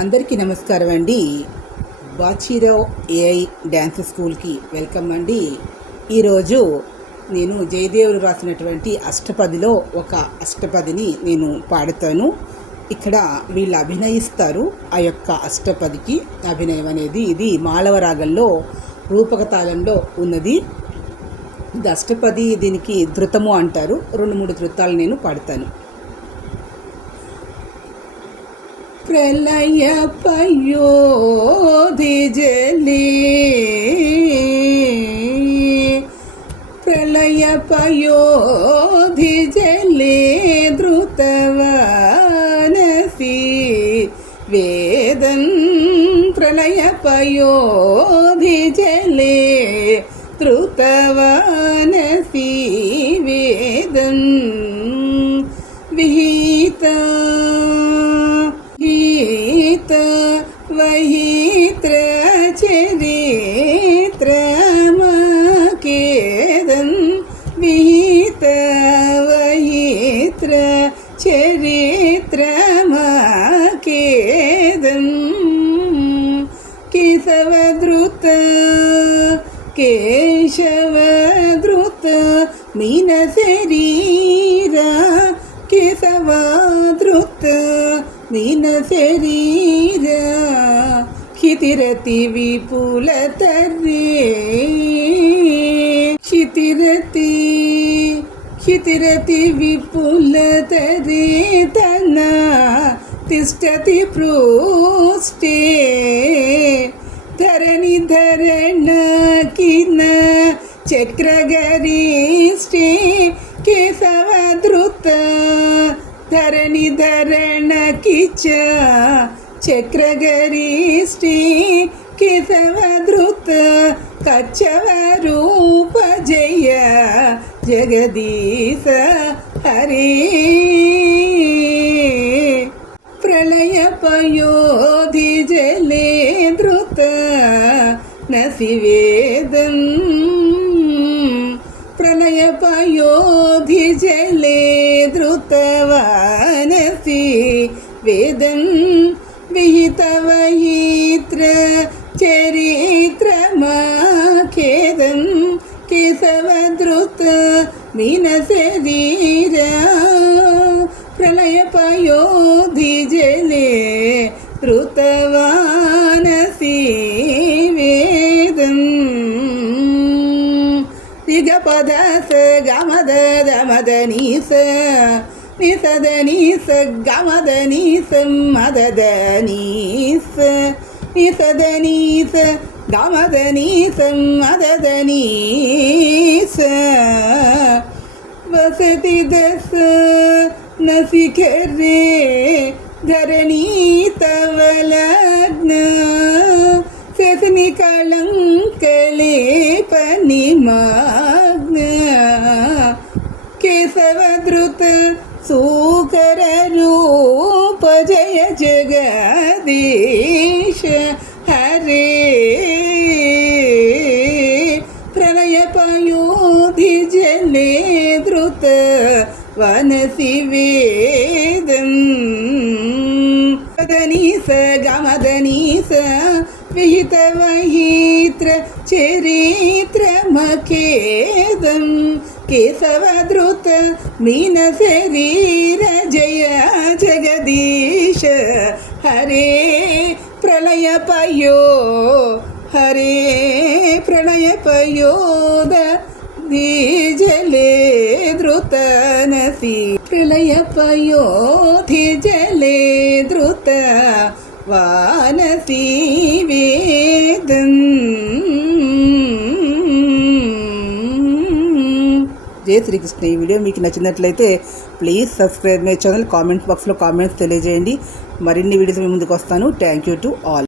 అందరికీ నమస్కారం అండి. బాచిరావ్ ఏఐ డ్యాన్స్ స్కూల్కి వెల్కమ్ అండి. ఈరోజు నేను జయదేవుడు రాసినటువంటి అష్టపదిలో ఒక అష్టపదిని నేను పాడుతాను. ఇక్కడ వీళ్ళు అభినయిస్తారు. ఆ యొక్క అష్టపదికి అభినయం అనేది ఇది మాళవ రాగంలో రూపక తాళంలో ఉన్నది. ఇది అష్టపది, దీనికి ధృతము అంటారు. 2-3 ధృతాలు నేను పాడతాను. ప్రళయ పయోధి జలే, ప్రళయ పయోధి జలే ధృతవానసి వేదం, ప్రళయ పయోధి జలే ధృతవానసి వేదం విహిత వహిత్ర చరిత్రమకేదం, విహిత వహిత్ర చరిత్రమకేదం కేశవధృత కేశవధృత మీన శరీర, కేశవధృత మీన శరీర క్షితిరతి విపులతరే, క్షితిరతి క్షితిరతి విపులతరే తన తిష్టతి పృష్ఠే ధరణి ధరణ కిన చక్రగరిష్ఠే కేశవధృత ధరణి ధరణ కిచ చక్రగరిష్ఠే కేశవధృత కచ్చవరూప జయ జగదీశ హరే. ప్రళయ పయోధి జలే ధృత నసివేదం, ప్రళయ పయోధి జలే ధృతవానసి వేదం విహిత వహిత్ర చరిత్రమకేదం కేశవధృత మీన శరీర ప్రళయ పయోధి జలే ధృతవానసి వేదం దిగపద స గమద దమద నీస నిసద నీస గమద నీస మదద నీస నిసద నీస గమద నీస మదద నీస వసతి దశ నసిఖరే ధరణీ తవ లగ్న శశని కళంకలేపని మగ్న కేశవధృత సూకర రూప జయ జగదీశ హరే. ప్రళయ పయోధి జలే ధృత వనసి వేదం పదనీస గమదనీస విహిత వహిత్ర చరిత్రమకేదం కేశవధృత మీన శరీర జయ జగదీశ హరే. ప్రళయ పయో హరే, ప్రళయ పయోద జలే ధృత నసి, ప్రళయ పయోధి జలే ధృత వానసి వేదం. జై శ్రీకృష్ణ. ఈ వీడియో మీకు నచ్చినట్లయితే please subscribe my channel. Comment బాక్స్లో కామెంట్స్ తెలియజేయండి. మరిన్ని వీడియోస్ మీ ముందుకు వస్తాను. Thank you to all.